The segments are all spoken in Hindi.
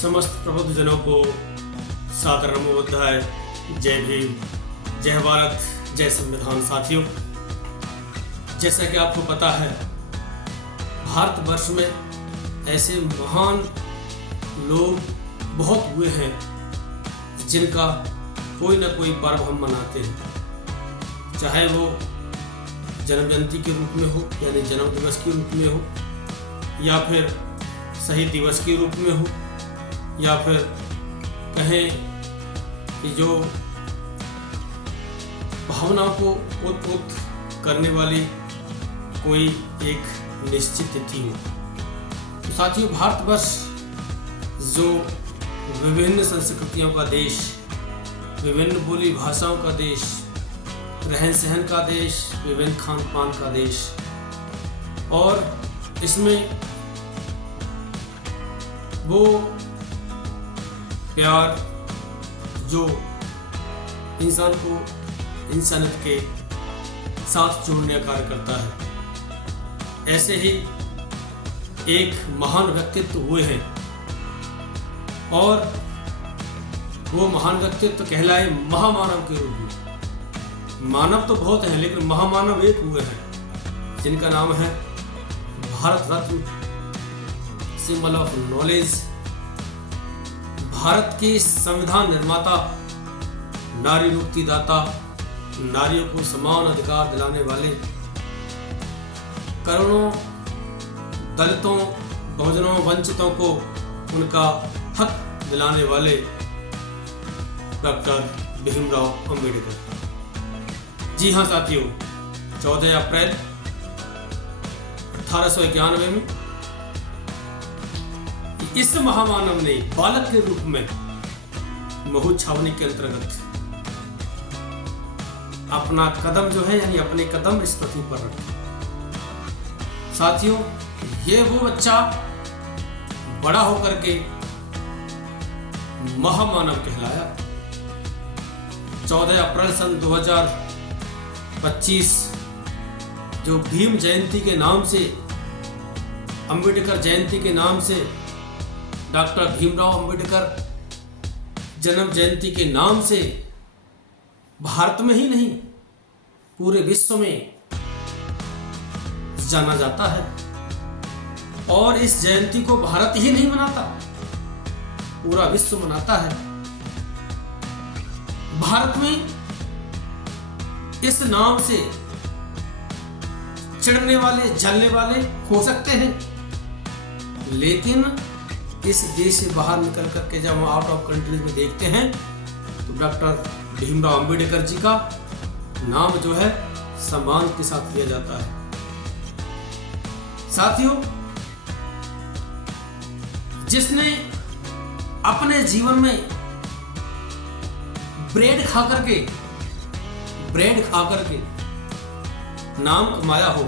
समस्त प्रबुद्ध जनों को सादर नमोबुद्धाय। जय भीम, जय भारत, जय संविधान। साथियों, जैसा कि आपको पता है, भारतवर्ष में ऐसे महान लोग बहुत हुए हैं जिनका कोई ना कोई पर्व हम मनाते हैं, चाहे वो जन्म जयंती के रूप में हो, यानी जन्म दिवस के रूप में हो, या फिर शहीद दिवस के रूप में हो, या फिर कहें कि जो भावनाओं को ओत करने वाली कोई एक निश्चित तिथि हो। तो साथियों, भारतवर्ष जो विभिन्न संस्कृतियों का देश, विभिन्न बोली भाषाओं का देश, रहन सहन का देश, विभिन्न खान पान का देश, और इसमें वो प्यार जो इंसान को इंसानियत के साथ जोड़ने का कार्य करता है, ऐसे ही एक महान व्यक्तित्व हुए हैं। और वो महान व्यक्तित्व कहलाए महामानव के रूप में। मानव तो बहुत हैं, लेकिन महामानव एक हुए हैं जिनका नाम है Bharat Ratna, symbol of knowledge, Bharat के संविधान निर्माता, नारी मुक्तिदाता, नारियों को समान अधिकार दिलाने वाले, करोड़ों दलितों, बहुजनों, वंचितों को उनका हक दिलाने वाले डॉक्टर भीमराव अंबेडकर। जी हाँ साथियों, 14 अप्रैल 1891 में इस महामानव ने बालक के रूप में महू छावनी के अंतर्गत अपना कदम जो है, यानी अपने कदम इस पृथ्वी पर रखे। साथियों, ये वो बच्चा बड़ा होकर के महामानव कहलाया। 14 अप्रैल सन 2025 जो भीम जयंती के नाम से, अंबेडकर जयंती के नाम से, डॉक्टर भीमराव अंबेडकर जन्म जयंती के नाम से भारत में ही नहीं पूरे विश्व में जाना जाता है। और इस जयंती को भारत ही नहीं मनाता, पूरा विश्व मनाता है। भारत में इस नाम से चिढ़ने वाले, जलने वाले हो सकते हैं, लेकिन इस देश से बाहर निकल करके जब हम आउट ऑफ कंट्रीज में देखते हैं तो डॉक्टर भीमराव अंबेडकर जी का नाम जो है सम्मान के साथ लिया जाता है। साथियों, जिसने अपने जीवन में ब्रेड खा करके नाम कमाया हो,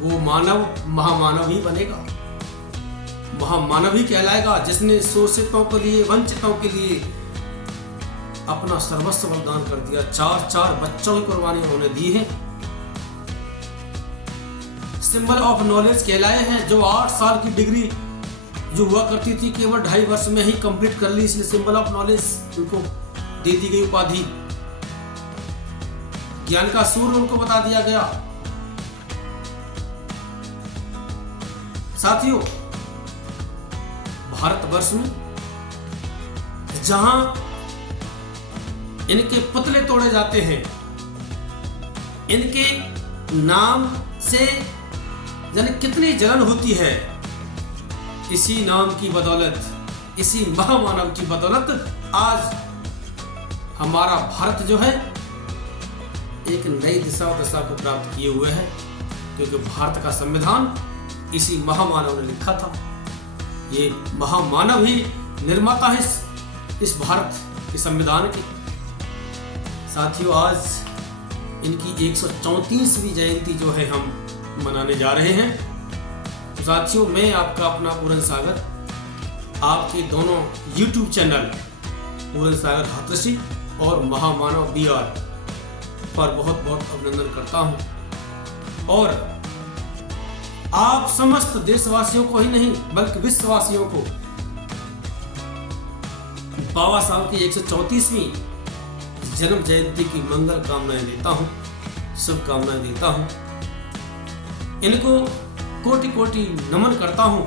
वो मानव महामानव ही बनेगा, महामानव ही कहलाएगा, जिसने शोषितों के लिए, वंचितों के लिए अपना सर्वस्व बलिदान कर दिया। 4 बच्चों की कुर्बानी उन्होंने दी है। सिंबल ऑफ नॉलेज कहलाए हैं, जो 8 साल की डिग्री जो हुआ करती थी केवल 2.5 वर्ष में ही कंप्लीट कर ली, इसलिए सिंबल ऑफ नॉलेज उनको दे दी गई उपाधि। ज्ञान का सूर्य उनको बता दिया गया। साथियों, भारतवर्ष में जहां इनके पुतले तोड़े जाते हैं, इनके नाम से जाने कितनी जलन होती है, इसी नाम की बदौलत, इसी महामानव की बदौलत आज हमारा भारत जो है एक नई दिशा और दशा को प्राप्त किए हुए है, क्योंकि भारत का संविधान इसी महामानव ने लिखा था। ये महामानव ही निर्माता है इस भारत के संविधान की। साथियों, आज इनकी 134वीं जयंती जो है हम मनाने जा रहे हैं। तो साथियों, मैं आपका अपना पूरन सागर आपके दोनों YouTube चैनल पूरन सागर हाथरसी और महामानव BR पर बहुत बहुत अभिनंदन करता हूं। और आप समस्त देशवासियों को ही नहीं बल्कि विश्ववासियों को बाबा साहब की 134वीं जन्म जयंती की मंगल कामनाएं देता हूँ, शुभकामनाएं देता हूँ। इनको कोटि कोटि नमन करता हूँ,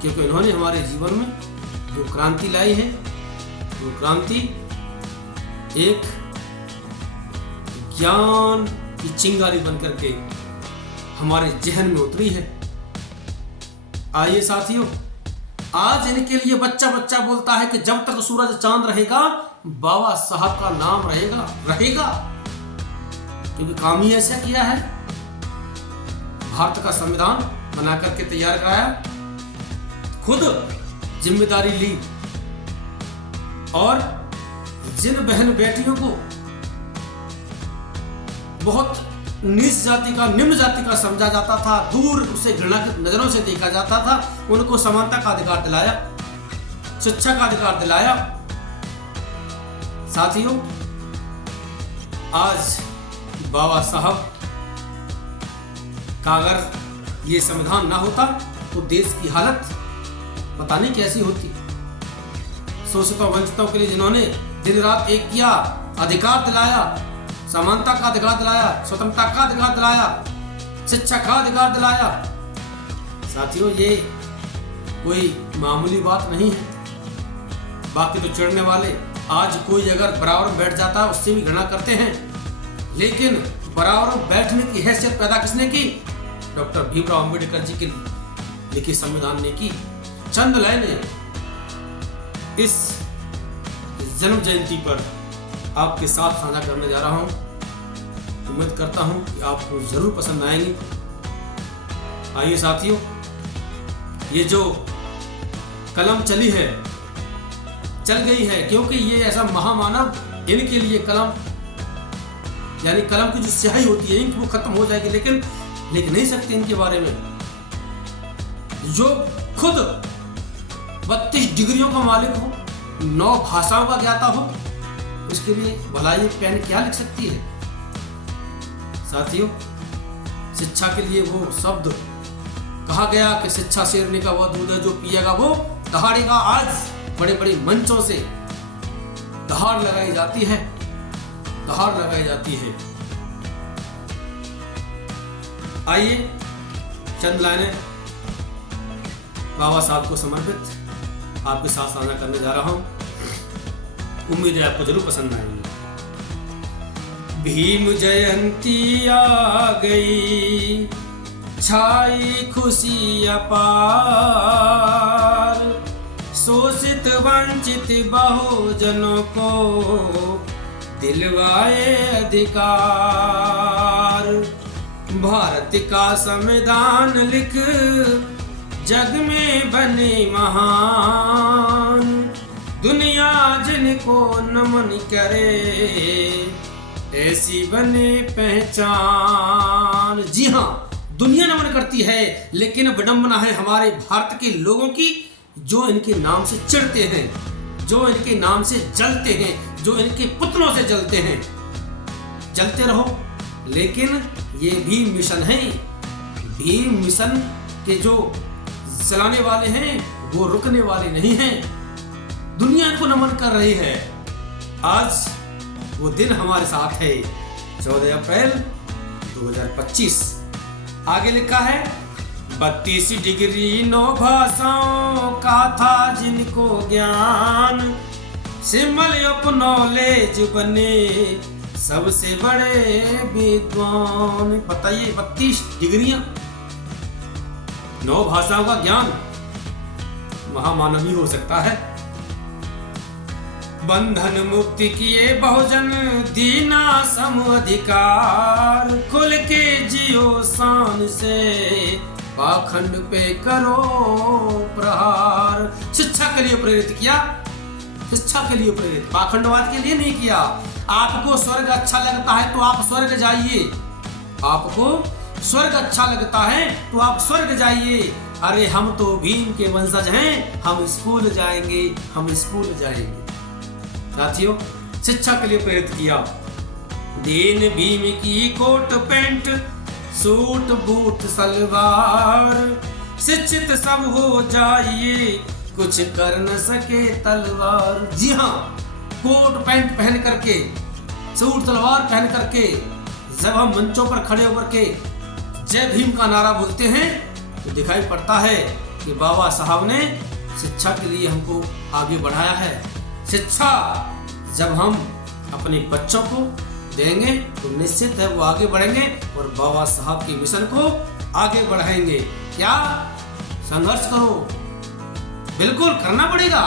क्योंकि इन्होंने हमारे जीवन में जो क्रांति लाई है, वो क्रांति एक ज्ञान की चिंगारी बनकर के हमारे जहन में उतरी है। आइए साथियों, आज इनके लिए बच्चा बच्चा बोलता है कि जब तक सूरज चांद रहेगा बाबा साहब का नाम रहेगा, क्योंकि काम ही ऐसा किया है। भारत का संविधान बना करके तैयार कराया, खुद जिम्मेदारी ली, और जिन बहन बेटियों को बहुत नीच जाति का, निम्न जाति का समझा जाता था, दूर उसे घृणा की नजरों से देखा जाता था, उनको समानता का अधिकार दिलाया, शिक्षा का अधिकार दिलाया। साथियों, आज बाबा साहब का अगर ये संविधान ना होता तो देश की हालत पता नहीं कैसी होती। शोषितों वंचितों के लिए जिन्होंने दिन रात एक किया, अधिकार दिलाया, समानता का अधिकार दिलाया, स्वतंत्रता का अधिकार दिलाया, शिक्षा का अधिकार दिलाया। साथियों, ये कोई मामूली बात नहीं है। बाकी तो चिढ़ने वाले आज कोई अगर बराबर बैठ जाता है उससे भी घृणा करते हैं, लेकिन बराबर बैठने की हैसियत पैदा किसने की? डॉक्टर भीमराव अंबेडकर जी के लिखित संविधान ने की। चंद लाइनें इस जन्म जयंती पर आपके साथ साझा करने जा रहा हूं। उम्मीद करता हूं कि आपको जरूर पसंद आएंगी। आइए साथियों, ये जो कलम चली है, चल गई है, क्योंकि ये ऐसा महामानव, इनके लिए कलम यानी कलम की जो स्याही होती है, इंक वो खत्म हो जाएगी, लेकिन लिख नहीं सकते इनके बारे में। जो खुद 32 डिग्रियों का मालिक हो, 9 भाषाओं का ज्ञाता हो, उसके लिए भला ये पेन क्या लिख सकती है? साथियों, शिक्षा के लिए वो शब्द कहा गया कि शिक्षा शेरनी का वह दूध है जो पिएगा वो दहाड़ेगा। आज बड़े बड़े मंचों से दहाड़ लगाई जाती है, दहाड़ लगाई जाती है। आइए चंद लाइनें बाबा साहब को समर्पित आपके साथ साझा करने जा रहा हूं। उम्मीद है आपको जरूर पसंद आएंगे। भीम जयंती आ गई, छाई खुशी अपार, शोषित वंचित बहुजनों को दिलवाए अधिकार। भारत का संविधान लिख जग में बने महान, दुनिया जिनको नमन करे ऐसी बने पहचान। जी हाँ, दुनिया नमन करती है, लेकिन विडंबना है हमारे भारत के लोगों की, जो इनके नाम से चिढ़ते हैं, जो इनके नाम से जलते हैं, जो इनके पुतलों से जलते हैं। जलते रहो, लेकिन ये भी मिशन है। भीम मिशन के जो चलाने वाले हैं वो रुकने वाले नहीं हैं। दुनिया इनको नमन कर रही है। आज वो दिन हमारे साथ है, 14 अप्रैल 2025। आगे लिखा है, 32 डिग्री 9 भाषाओं का था जिनको ज्ञान, सिंबल ऑफ नॉलेज बने सबसे बड़े विद्वान। बताइए, 32 डिग्रियां, 9 भाषाओं का ज्ञान, महामानवी हो सकता है। बंधन मुक्ति किए बहुजन, दीना सम अधिकार, खुल के जियो शान से, पाखंड पे करो प्रहार। शिक्षा के लिए प्रेरित किया, शिक्षा के लिए प्रेरित, पाखंडवाद के लिए नहीं किया। आपको स्वर्ग अच्छा लगता है तो आप स्वर्ग जाइए, आपको स्वर्ग अच्छा लगता है तो आप स्वर्ग जाइए। अरे हम तो भीम के वंशज हैं, हम स्कूल जाएंगे, हम स्कूल जाएंगे। साथियों, शिक्षा के लिए प्रेरित किया। दीन भीम की कोट पैंट, सूट बूट सलवार, शिक्षित सब हो जाइए, कुछ कर न सके तलवार। जी हाँ, कोट पैंट पहन करके, सूट तलवार पहन करके जब हम मंचों पर खड़े होकर के जय भीम का नारा बोलते हैं तो दिखाई पड़ता है कि बाबा साहब ने शिक्षा के लिए हमको आगे बढ़ाया है। शिक्षा जब हम अपने बच्चों को देंगे तो निश्चित है वो आगे बढ़ेंगे और बाबा साहब के मिशन को आगे बढ़ाएंगे। क्या संघर्ष करो, बिल्कुल करना पड़ेगा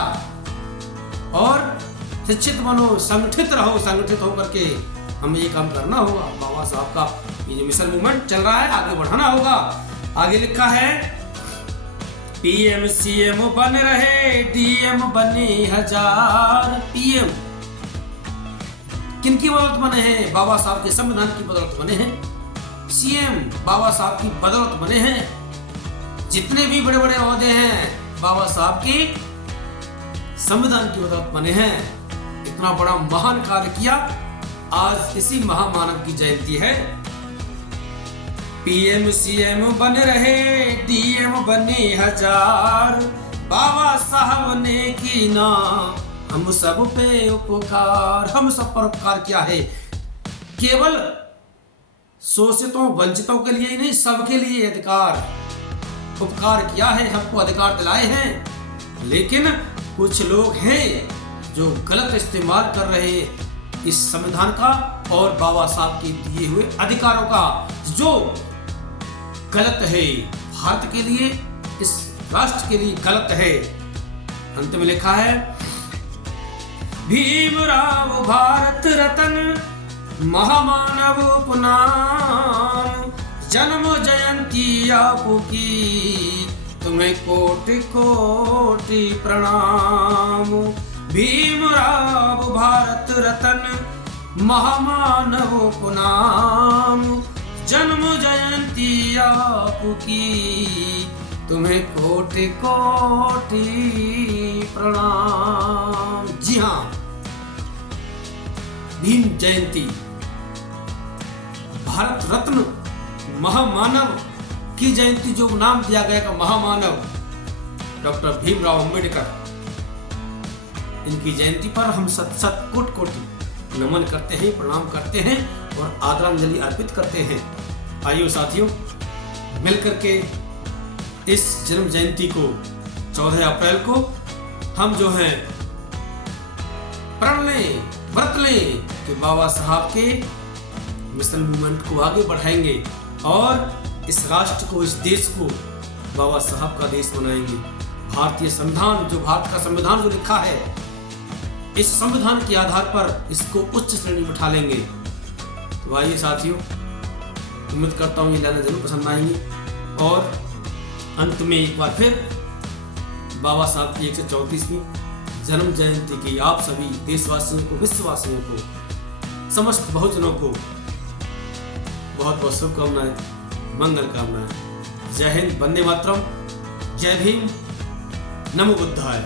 और शिक्षित बनो, संगठित रहो। संगठित होकर के हमें ये काम करना होगा। बाबा साहब का ये जो मिशन मूवमेंट चल रहा है आगे बढ़ाना होगा। आगे लिखा है पीएम सीएम बन रहे, डीएम बने 1000। पीएम किनकी बदौलत बने हैं? बाबा साहब के संविधान की बदौलत बने हैं। सीएम बाबा साहब की बदौलत बने हैं। जितने भी बड़े बड़े ओहदे हैं बाबा साहब की संविधान की बदौलत बने हैं। इतना बड़ा महान कार्य किया। आज इसी महामानव की जयंती है। पीएम सीएम बन रहे, डीएम बने 1000। बाबा साहब ने की ना हम सब पे उपकार। हम सब पर उपकार किया है। केवल शोषितों वंचितों के लिए ही नहीं, सबके लिए अधिकार उपकार किया है, सबको अधिकार दिलाए हैं। लेकिन कुछ लोग हैं जो गलत इस्तेमाल कर रहे हैं इस संविधान का और बाबा साहब के दिए हुए अधिकारों का, जो गलत है। भारत के लिए, इस राष्ट्र के लिए गलत है। अंत में लिखा है भीमराव भारत रत्न महामानव उपनाम। जन्म जयंती आपकी तुम्हें कोटि कोटि प्रणाम। भीमराव भारत रत्न महामानव उपनाम। जन्म जयंती आपकी तुम्हें कोटि कोटि प्रणाम। जी हाँ, भीम जयंती, भारत रत्न महामानव की जयंती, जो नाम दिया गया का महामानव डॉक्टर भीमराव अंबेडकर, इनकी जयंती पर हम सत सत कोटि कोटि नमन करते हैं, प्रणाम करते हैं और आदरांजलि अर्पित करते हैं। आइए साथियों, मिलकर के इस जन्म जयंती को 14 अप्रैल को हम जो है प्रण लें, व्रत लें कि बाबा साहब के मिशन मूवमेंट को आगे बढ़ाएंगे और इस राष्ट्र को, इस देश को बाबा साहब का देश बनाएंगे। भारतीय संविधान, जो भारत का संविधान जो लिखा है, इस संविधान के आधार पर इसको उच्च श्रेणी में उठा लेंगे। तो आइए साथियों, उम्मीद करता हूँ ये लाइनें जरूर पसंद आएंगी। और अंत में एक बार फिर बाबा साहब की 134वीं जन्म जयंती की आप सभी देशवासियों को, विश्ववासियों को, समस्त बहुजनों को बहुत बहुत शुभकामनाएं, मंगल कामनाएं। जय हिंद, वंदे मातरम, जय भीम, नमो बुद्धाय।